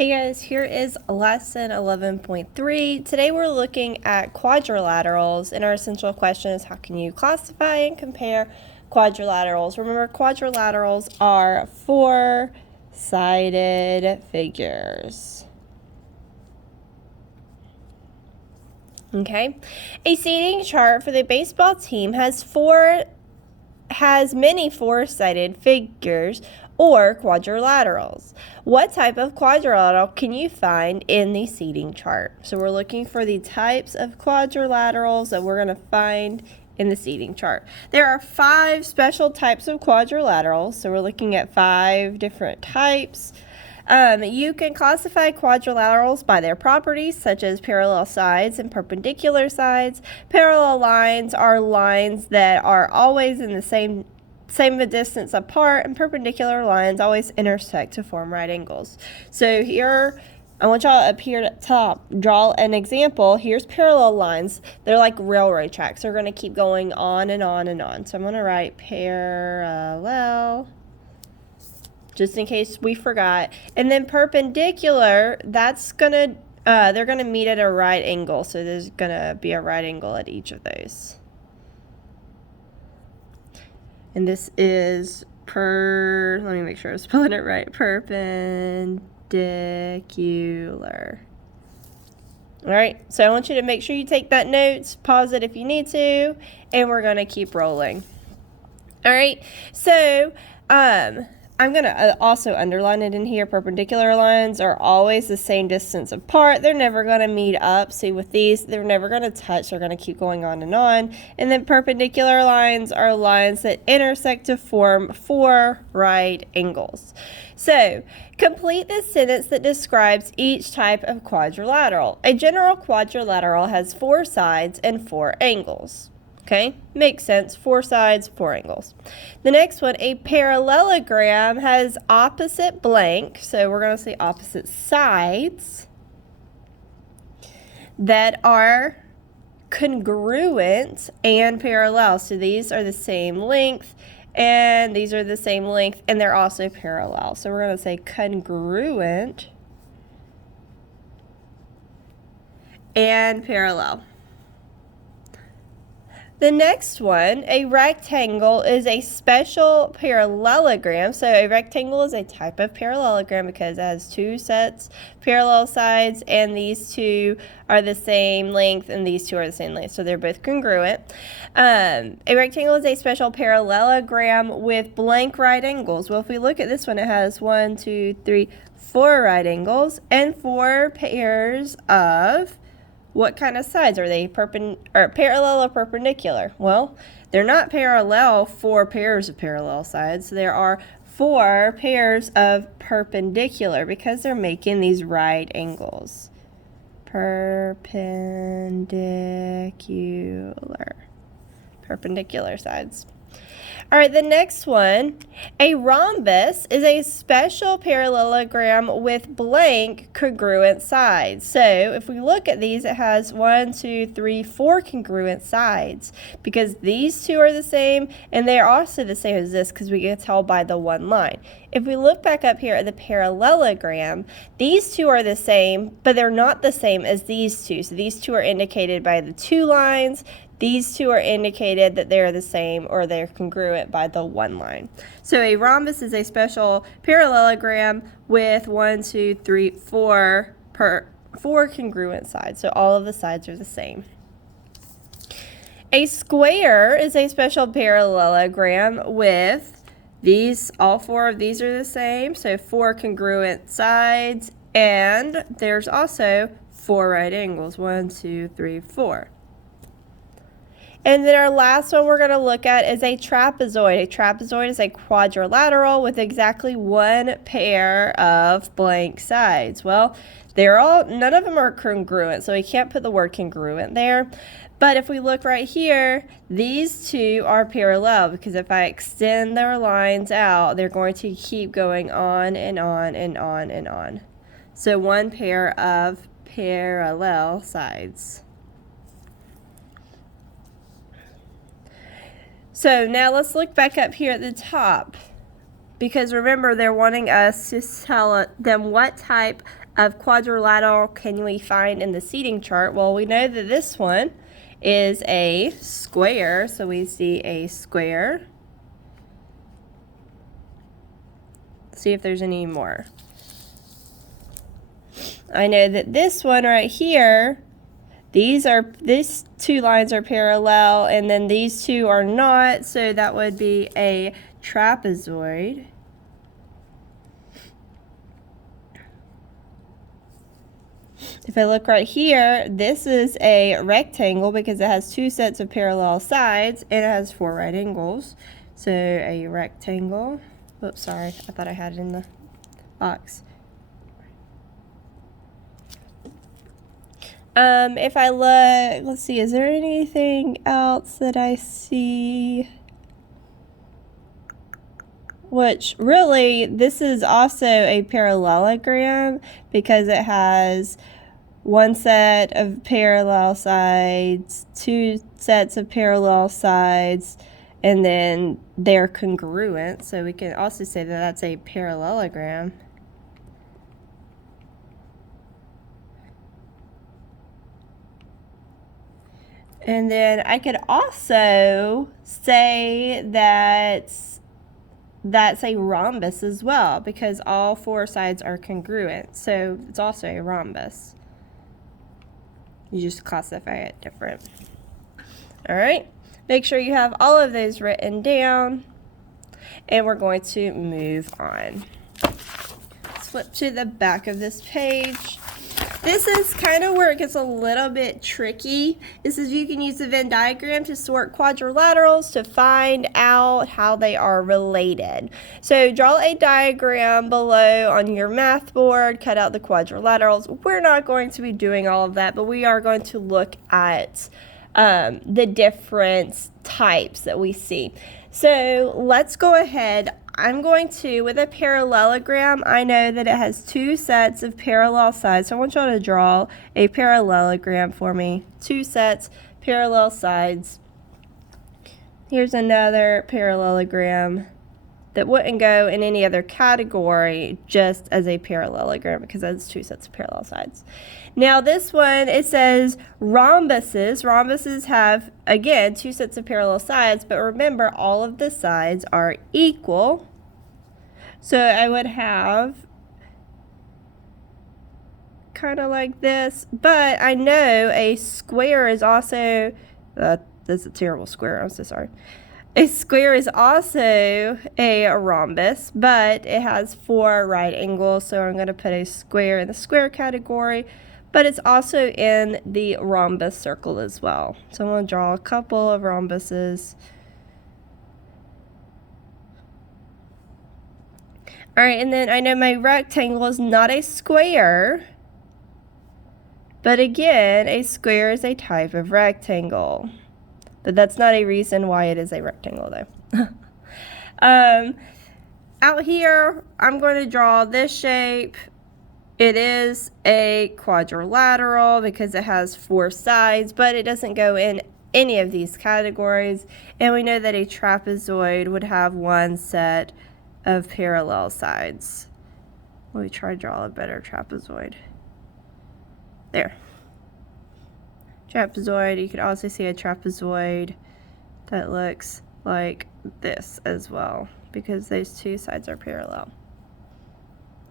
Hey guys, here is lesson 11.3. Today we're looking at quadrilaterals, and our essential question is how can you classify and compare quadrilaterals? Remember, quadrilaterals are four-sided figures. Okay, a seating chart for the baseball team has many four-sided figures or quadrilaterals. What type of quadrilateral can you find in the seating chart? So we're looking for the types of quadrilaterals that we're going to find in the seating chart. There are 5 special types of quadrilaterals, so we're looking at 5 different types. You can classify quadrilaterals by their properties, such as parallel sides and perpendicular sides. Parallel lines are lines that are always in the same distance apart, and perpendicular lines always intersect to form right angles. So here, I want y'all up here at the top, draw an example. Here's parallel lines. They're like railroad tracks. They're going to keep going on and on and on. So I'm going to write parallel, just in case we forgot. And then perpendicular, that's gonna they're gonna meet at a right angle, so there's gonna be a right angle at each of those. And this is let me make sure I'm spelling it right, perpendicular. All right, so I want you to make sure you take that notes, pause it if you need to, and we're gonna keep rolling. All right, so I'm going to also underline it in here. Perpendicular lines are always the same distance apart. They're never going to meet up. See, with these, they're never going to touch. They're going to keep going on. And then perpendicular lines are lines that intersect to form 4 right angles. So, complete the sentence that describes each type of quadrilateral. A general quadrilateral has 4 sides and 4 angles. Okay, makes sense. 4 sides, 4 angles. The next one, a parallelogram has opposite blank, so we're going to say opposite sides that are congruent and parallel. So these are the same length, and these are the same length, and they're also parallel. So we're going to say congruent and parallel. The next one, a rectangle, is a special parallelogram. So a rectangle is a type of parallelogram because it has 2 sets parallel sides, and these 2 are the same length and these 2 are the same length, so they're both congruent. A rectangle is a special parallelogram with blank right angles. Well, if we look at this one, it has 1, 2, 3, 4 right angles and 4 pairs of what kind of sides? Are they parallel or perpendicular? Well, they're not parallel 4 pairs of parallel sides. There are 4 pairs of perpendicular because they're making these right angles. Perpendicular sides. All right, the next one, a rhombus is a special parallelogram with blank congruent sides. So if we look at these, it has 1, 2, 3, 4 congruent sides because these 2 are the same, and they are also the same as this because we can tell by the one line. If we look back up here at the parallelogram, these 2 are the same, but they're not the same as these 2. So these 2 are indicated by the 2 lines. These 2 are indicated that they're the same or they're congruent by the 1 line. So a rhombus is a special parallelogram with 1, 2, 3, 4 congruent sides. So all of the sides are the same. A square is a special parallelogram with all 4 of these are the same. So 4 congruent sides, and there's also 4 right angles. 1, 2, 3, 4. And then our last one we're going to look at is a trapezoid. A trapezoid is a quadrilateral with exactly 1 pair of blank sides. Well, none of them are congruent, so we can't put the word congruent there. But if we look right here, these 2 are parallel because if I extend their lines out, they're going to keep going on and on and on and on. So 1 pair of parallel sides. So now let's look back up here at the top. because remember, they're wanting us to tell them what type of quadrilateral can we find in the seating chart. Well, we know that this one is a square, so we see a square. See if there's any more. I know that this one right here, these two lines are parallel, and then these two are not, so that would be a trapezoid. If I look right here, this is a rectangle because it has two sets of parallel sides and it has 4 right angles. So a rectangle. Oops, sorry, I thought I had it in the box. If I look, let's see, is there anything else that I see? Which really, this is also a parallelogram because it has one set of parallel sides, 2 sets of parallel sides, and then they're congruent. So we can also say that that's a parallelogram. And then I could also say that that's a rhombus as well because all 4 sides are congruent. So it's also a rhombus. You just classify it different. All right, make sure you have all of those written down, and we're going to move on. Let's flip to the back of this page. This is kind of where it gets a little bit tricky. This is you can use the Venn diagram to sort quadrilaterals to find out how they are related. So draw a diagram below on your math board, cut out the quadrilaterals. We're not going to be doing all of that, but we are going to look at the different types that we see. So let's go ahead. I'm going to, with a parallelogram, I know that it has 2 sets of parallel sides. So I want y'all to draw a parallelogram for me. 2 sets, parallel sides. Here's another parallelogram that wouldn't go in any other category, just as a parallelogram because that's 2 sets of parallel sides. Now this one, it says rhombuses. Rhombuses have, again, 2 sets of parallel sides, but remember all of the sides are equal. So I would have kind of like this, but I know a square is also, that's a terrible square, I'm so sorry. A square is also a rhombus, but it has 4 right angles, so I'm going to put a square in the square category, but it's also in the rhombus circle as well. So I'm going to draw a couple of rhombuses. All right, and then I know my rectangle is not a square, but again, a square is a type of rectangle. But that's not a reason why it is a rectangle, though. Out here, I'm going to draw this shape. It is a quadrilateral because it has 4 sides, but it doesn't go in any of these categories. And we know that a trapezoid would have 1 set of parallel sides. Let me try to draw a better trapezoid. There. Trapezoid, you could also see a trapezoid that looks like this as well because those 2 sides are parallel.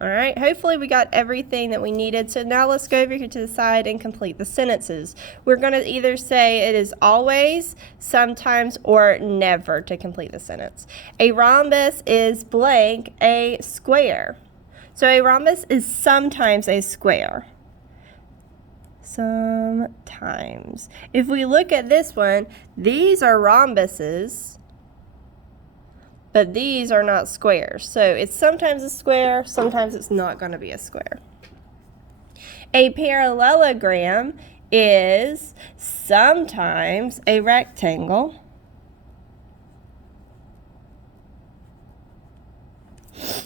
All right, hopefully we got everything that we needed. So now let's go over here to the side and complete the sentences. We're going to either say it is always, sometimes, or never to complete the sentence. A rhombus is blank a square. So a rhombus is sometimes a square. Sometimes. If we look at this one, these are rhombuses, but these are not squares. So it's sometimes a square, sometimes it's not going to be a square. A parallelogram is sometimes a rectangle,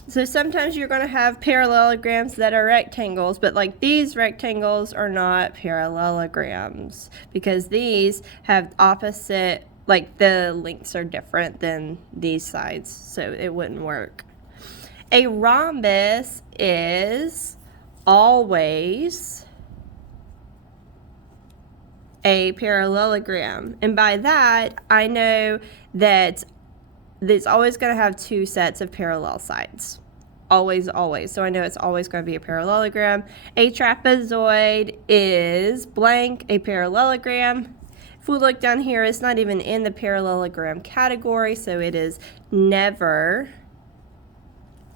so sometimes you're going to have parallelograms that are rectangles, but like these rectangles are not parallelograms because these have opposite, like the lengths are different than these sides, so it wouldn't work. a rhombus is always a parallelogram. And by that, I know that it's always going to have two sets of parallel sides. Always, always. So I know it's always going to be a parallelogram. A trapezoid is blank, a parallelogram. If we look down here, it's not even in the parallelogram category, so it is never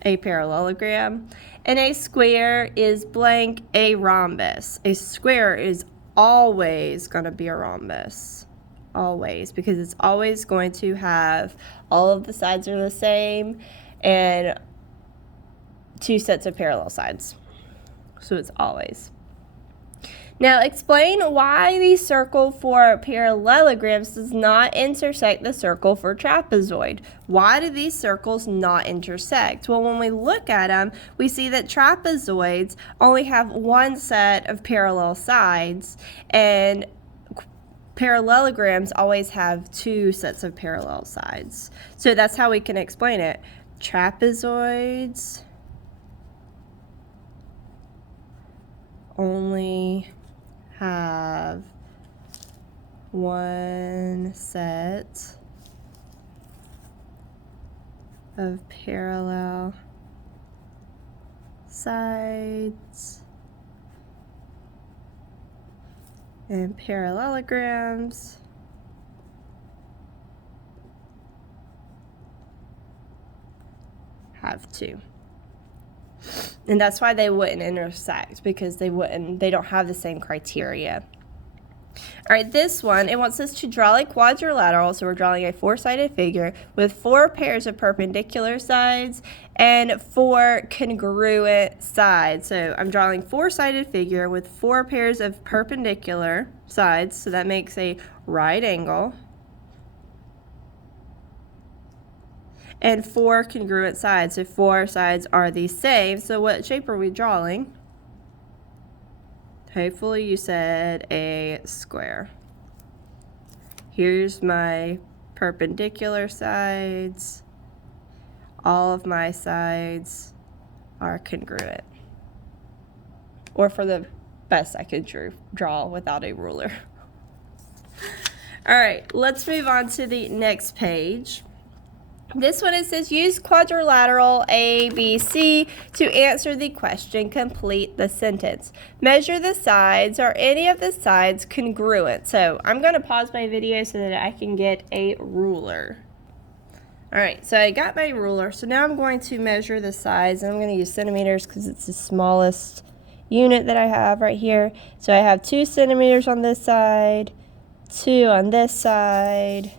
a parallelogram. And a square is blank, a rhombus. A square is always going to be a rhombus. Always, because it's always going to have all of the sides are the same and two sets of parallel sides. So it's always. Now explain why the circle for parallelograms does not intersect the circle for trapezoid. Why do these circles not intersect? Well, when we look at them, we see that trapezoids only have one set of parallel sides, and parallelograms always have two sets of parallel sides. So that's how we can explain it. Trapezoids only have one set of parallel sides, and parallelograms have two. And that's why they wouldn't intersect, because they don't have the same criteria. All right, this one, it wants us to draw a quadrilateral, so we're drawing a four-sided figure with four pairs of perpendicular sides and four congruent sides. So I'm drawing four-sided figure with four pairs of perpendicular sides, so that makes a right angle, and four congruent sides, so four sides are the same. So what shape are we drawing? Hopefully you said a square. Here's my perpendicular sides. All of my sides are congruent. Or for the best I could draw without a ruler. All right, let's move on to the next page. This one, it says, use quadrilateral ABC to answer the question, complete the sentence. Measure the sides. Are any of the sides congruent? So I'm going to pause my video so that I can get a ruler. All right, so I got my ruler. So now I'm going to measure the sides. And I'm going to use centimeters because it's the smallest unit that I have right here. So I have 2 centimeters on this side, 2 on this side.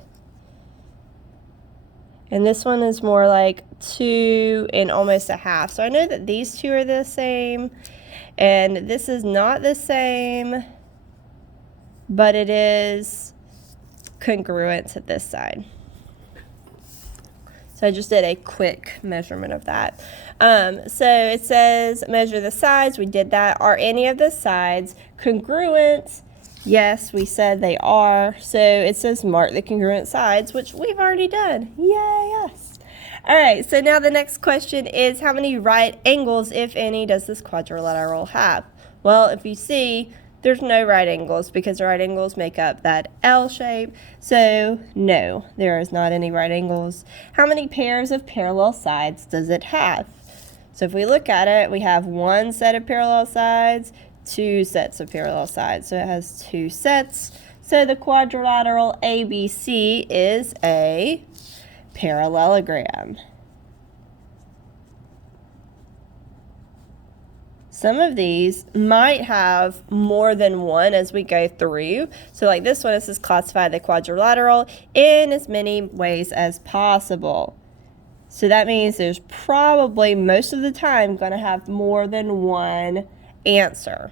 And this one is more like 2 and almost a half. So I know that these two are the same. And this is not the same, but it is congruent to this side. So I just did a quick measurement of that. So it says measure the sides. We did that. Are any of the sides congruent? Yes, we said they are. So it says mark the congruent sides, which we've already done. Yay, yes. All right, so now the next question is, how many right angles, if any, does this quadrilateral have? Well, if you see, there's no right angles because the right angles make up that L shape. So no, there is not any right angles. How many pairs of parallel sides does it have? So if we look at it, we have one set of parallel sides, 2 sets of parallel sides. So it has 2 sets. So the quadrilateral ABC is a parallelogram. Some of these might have more than one as we go through. So like this one, it says classify the quadrilateral in as many ways as possible. So that means there's probably most of the time going to have more than one answer.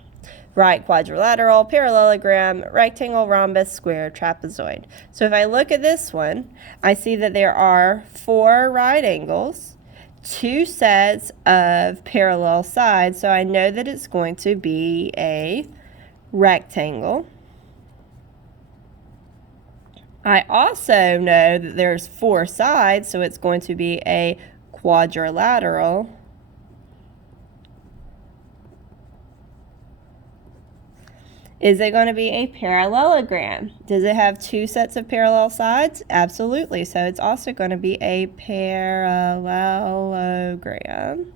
Right quadrilateral, parallelogram, rectangle, rhombus, square, trapezoid. So if I look at this one, I see that there are 4 right angles, 2 sets of parallel sides, so I know that it's going to be a rectangle. I also know that there's 4 sides, so it's going to be a quadrilateral. Is it going to be a parallelogram? Does it have two sets of parallel sides? Absolutely. So it's also going to be a parallelogram.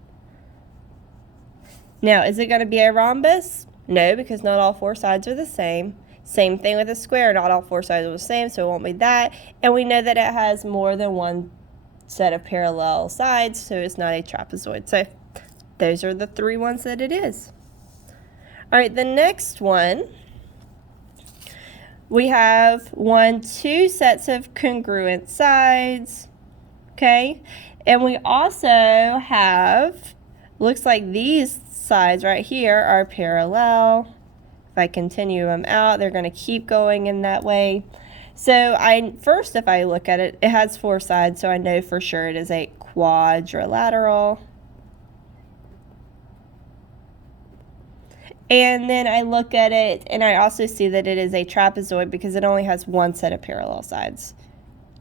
Now, is it going to be a rhombus? No, because not all four sides are the same. Same thing with a square. Not all four sides are the same, so it won't be that. And we know that it has more than one set of parallel sides, so it's not a trapezoid. So those are the three ones that it is. All right, the next one, we have two sets of congruent sides, okay? And we also have, looks like these sides right here are parallel. If I continue them out, they're going to keep going in that way. So first, if I look at it, it has four sides, so I know for sure it is a quadrilateral. And then I look at it, and I also see that it is a trapezoid because it only has one set of parallel sides.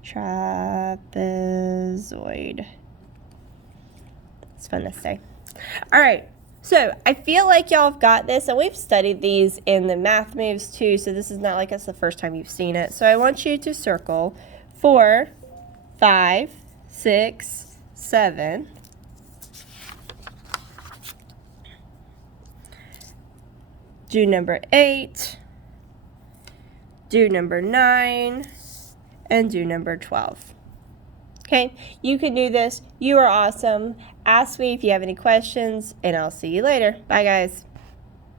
Trapezoid. It's fun to say. All right. So I feel like y'all have got this, and we've studied these in the math moves too, so this is not like it's the first time you've seen it. So I want you to circle 4, 5, 6, 7. Do number 8, do number 9, and do number 12. Okay, you can do this. You are awesome. Ask me if you have any questions, and I'll see you later. Bye, guys.